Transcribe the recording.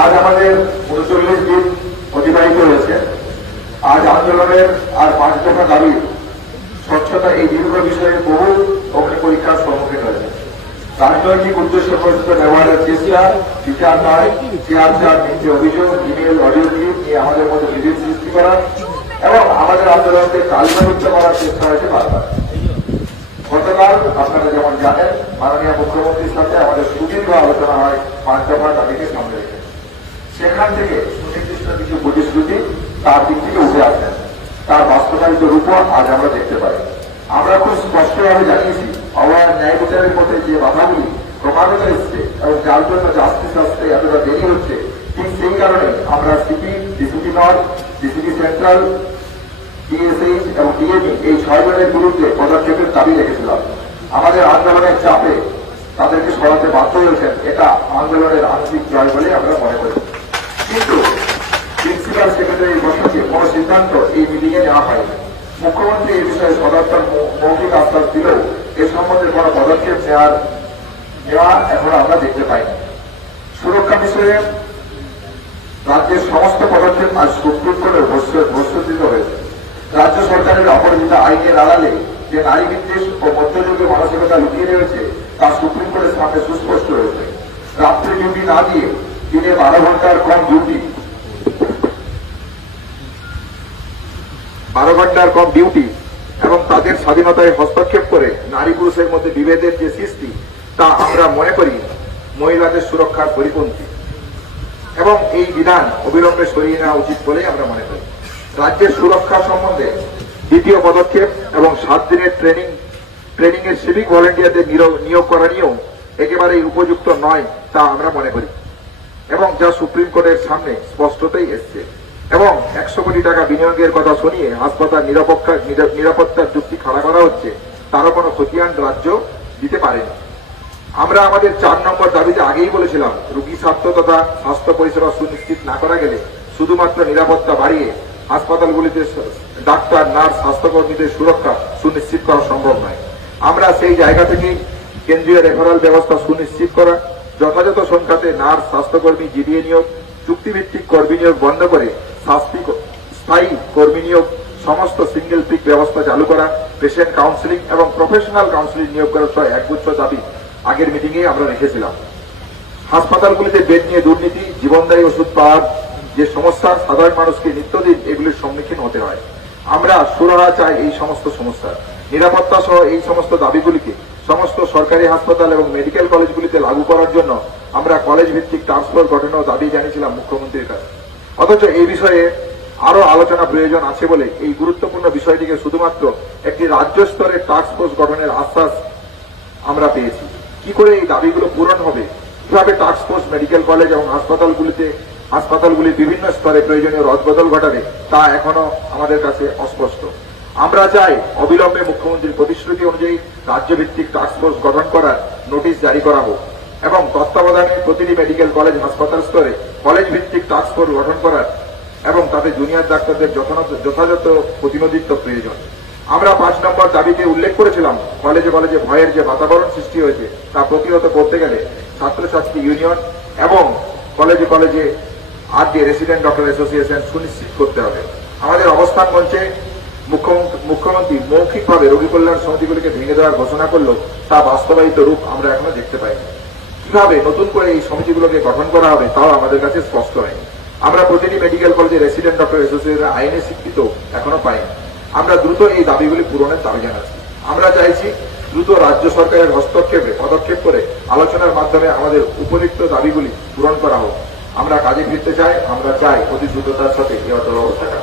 আজ আমাদের ৩৯ দিন অতিবাহিত হয়েছে। আজ আন্দোলনের আর ৫ দফা দাবি স্বচ্ছতা এই দীর্ঘ বিষয়ে বহু অগ্নি পরীক্ষার সম্মুখীন হয়েছে। রাজনৈতিক উদ্দেশ্য প্রস্তুত ব্যবহারের চেষ্টা, বিচার নয়, মিথ্যে অভিযোগ, ইমেল, অডিও ক্লিপ নিয়ে আমাদের মধ্যে বিভেদ সৃষ্টি করা এবং আমাদের আন্দোলনকে কালবিলম্ব করার চেষ্টা হয়েছে বারবার। গতকাল আপনারা যেমন জানেন, মাননীয় মুখ্যমন্ত্রীর সাথে আমাদের সুদীর্ঘ আলোচনা হয় ৫ দফা দাবিকে সামনে রেখে। সেখান থেকে সুনির্দিষ্ট কিছু প্রতিশ্রুতি তার দিক থেকে উঠে আসেন, তার বাস্তবায়িত রূপ আজ আমরা দেখতে পাই। আমরা খুব স্পষ্টভাবে জানিয়েছি, অবাধ ন্যায় বিচারের পথে যে বাধাগুলি ক্রমাগত এসছে এবং যার জন্য জাস্টিস আসতে এতটা দেরি হচ্ছে, ঠিক সেই কারণে আমরা CP, DCP north, DCP central, DSH এবং ডিএবি এই ৬ জনের বিরুদ্ধে পদক্ষেপের দাবি রেখেছিলাম। আমাদের আন্দোলনের চাপে তাদেরকে সরাতে বাধ্য হয়েছেন। এটা আন্দোলনের আংশিক জয় বলে আমরা মনে করি। কিন্তু প্রিন্সিপাল সেক্রেটারির বসতে কোন সিদ্ধান্ত এই মিটিং এ নেওয়া হয়নি। মুখ্যমন্ত্রী এই বিষয়ে সদর্থক মৌখিক আশ্বাস দিলেও এ সম্বন্ধে কোন পদক্ষেপ নেওয়া এখনো আমরা দেখতে পাইনি। সুরক্ষা বিষয়ে রাজ্যের সমস্ত পদক্ষেপ আজ সুপ্রিম কোর্টে ভর্ৎসিত হয়েছে। রাজ্য সরকারের অপরাজিত আইনের আড়ালে যে নারী বিদ্বেষ ও মধ্যযুগীয় মানসিকতা লুকিয়ে রয়েছে তা সুপ্রিম কোর্টের সামনে সুস্পষ্ট হয়েছে। রাত্রি ডিউটি না দিয়ে দিনে 12 ঘন্টার কম ডিউটি এবং তাদের স্বাধীনতায় হস্তক্ষেপ করে নারী পুরুষের মধ্যে বিভেদের যে সৃষ্টি, তা আমরা মনে করি মহিলাদের সুরক্ষার পরিপন্থী এবং এই বিধান অবিলম্বে সরিয়ে নেওয়া উচিত বলে আমরা মনে করি। রাজ্যের সুরক্ষা সম্বন্ধে দ্বিতীয় পদক্ষেপ এবং 7 দিনের ট্রেনিং এর সিভিক ভলেন্টিয়ারদের নিয়োগ করা নিয়েও একেবারেই উপযুক্ত নয় তা আমরা মনে করি এবং যা সুপ্রিম কোর্টের সামনে স্পষ্টতই এসছে। এবং 100 কোটি টাকা বিনিয়োগের কথা শুনিয়ে হাসপাতাল নিরাপত্তার যুক্তি খাড়া করা হচ্ছে, তারও কোনো খতিয়ান রাজ্য দিতে পারেনি। আমরা আমাদের 4 নম্বর দাবিতে আগেই বলেছিলাম, রোগী স্বার্থ তথা স্বাস্থ্য পরিষেবা সুনিশ্চিত না করা গেলে শুধুমাত্র নিরাপত্তা বাড়িয়ে হাসপাতালগুলিতে ডাক্তার, নার্স, স্বাস্থ্যকর্মীদের সুরক্ষা সুনিশ্চিত করা সম্ভব নয়। আমরা সেই জায়গা থেকেই কেন্দ্রীয় রেফারেল ব্যবস্থা সুনিশ্চিত করা, যথাযথ সংখ্যাতে নার্স, স্বাস্থ্যকর্মী, জিডিএ নিয়োগ, চুক্তিভিত্তিক কর্মী নিয়োগ বন্ধ করে স্থায়ী কর্মী নিয়োগ, সমস্ত সিঙ্গেল পিক ব্যবস্থা চালু করা, পেশেন্ট কাউন্সিলিং এবং প্রফেশনাল কাউন্সিলিং নিয়োগ করা সহ একগুচ্ছ দাবি আগের মিটিংয়ে আমরা রেখেছিলাম। হাসপাতালগুলিতে বেড নিয়ে দুর্নীতি, জীবনদায়ী ওষুধ পাওয়ার যে সমস্যা, সাধারণ মানুষকে নিত্যদিন এগুলির সম্মুখীন হতে হয়। আমরা সুরাহা চাই এই সমস্ত সমস্যার। নিরাপত্তা সহ এই সমস্ত দাবিগুলিকে সমস্ত সরকারি হাসপাতাল এবং মেডিকেল কলেজগুলিতে লাগু করার জন্য আমরা কলেজ ভিত্তিক টাস্কফোর্স গঠনের দাবি জানিয়েছিলাম মুখ্যমন্ত্রীর কাছে। অথচ এই বিষয়ে আরো আলোচনা প্রয়োজন আছে বলে এই গুরুত্বপূর্ণ বিষয়টিকে শুধুমাত্র একটি রাজ্য স্তরের টাস্কফোর্স গঠনের আশ্বাস আমরা পেয়েছি। কি করে এই দাবিগুলো পূরণ হবে, কিভাবে টাস্কফোর্স মেডিকেল কলেজ এবং হাসপাতালগুলির বিভিন্ন স্তরে প্রয়োজনীয় রদবদল ঘটাবে, তা এখনো আমাদের কাছে অস্পষ্ট। আমরা চাই অবিলম্বে মুখ্যমন্ত্রীর প্রতিশ্রুতি অনুযায়ী রাজ্যভিত্তিক টাস্কফোর্স গঠন করার নোটিশ জারি করা হোক এবং তত্ত্বাবধানে প্রতিটি মেডিকেল কলেজ, হাসপাতাল স্তরে কলেজ ভিত্তিক টাস্কফোর্স গঠন করার এবং তাতে জুনিয়র ডাক্তারদের যথাযথ প্রতিনিধিত্ব প্রয়োজন। আমরা 5 নম্বর দাবিতে উল্লেখ করেছিলাম, কলেজে কলেজে ভয়ের যে বাতাবরণ সৃষ্টি হয়েছে তা প্রতিহত করতে গেলে ছাত্রছাত্রী ইউনিয়ন এবং কলেজে কলেজে আজকে রেসিডেন্ট ডক্টর অ্যাসোসিয়েশন সুনিশ্চিত করতে হবে। আমাদের অবস্থান মঞ্চে মুখ্যমন্ত্রী মৌখিকভাবে রোগী কল্যাণ সমিতিগুলিকে ভেঙে দেওয়ার ঘোষণা করলেও তা বাস্তবায়িত রূপ আমরা এখনো দেখতে পাইনি। কিভাবে নতুন করে এই সমিতিগুলোকে গঠন করা হবে তাও আমাদের কাছে স্পষ্ট হয়নি। আমরা প্রতিটি মেডিকেল কলেজে রেসিডেন্ট ডক্টর অ্যাসোসিয়েশন আইনে স্বীকৃত এখনো পাইনি। আমরা দ্রুত এই দাবিগুলি পূরণের দাবি জানাচ্ছি। আমরা চাইছি দ্রুত রাজ্য সরকারের হস্তক্ষেপে পদক্ষেপ করে আলোচনার মাধ্যমে আমাদের উপযুক্ত দাবিগুলি পূরণ করা হোক। আমরা কাজে ফিরতে চাই। আমরা চাই অতি দ্রুততার সাথে এই অর্থ ব্যবস্থাটা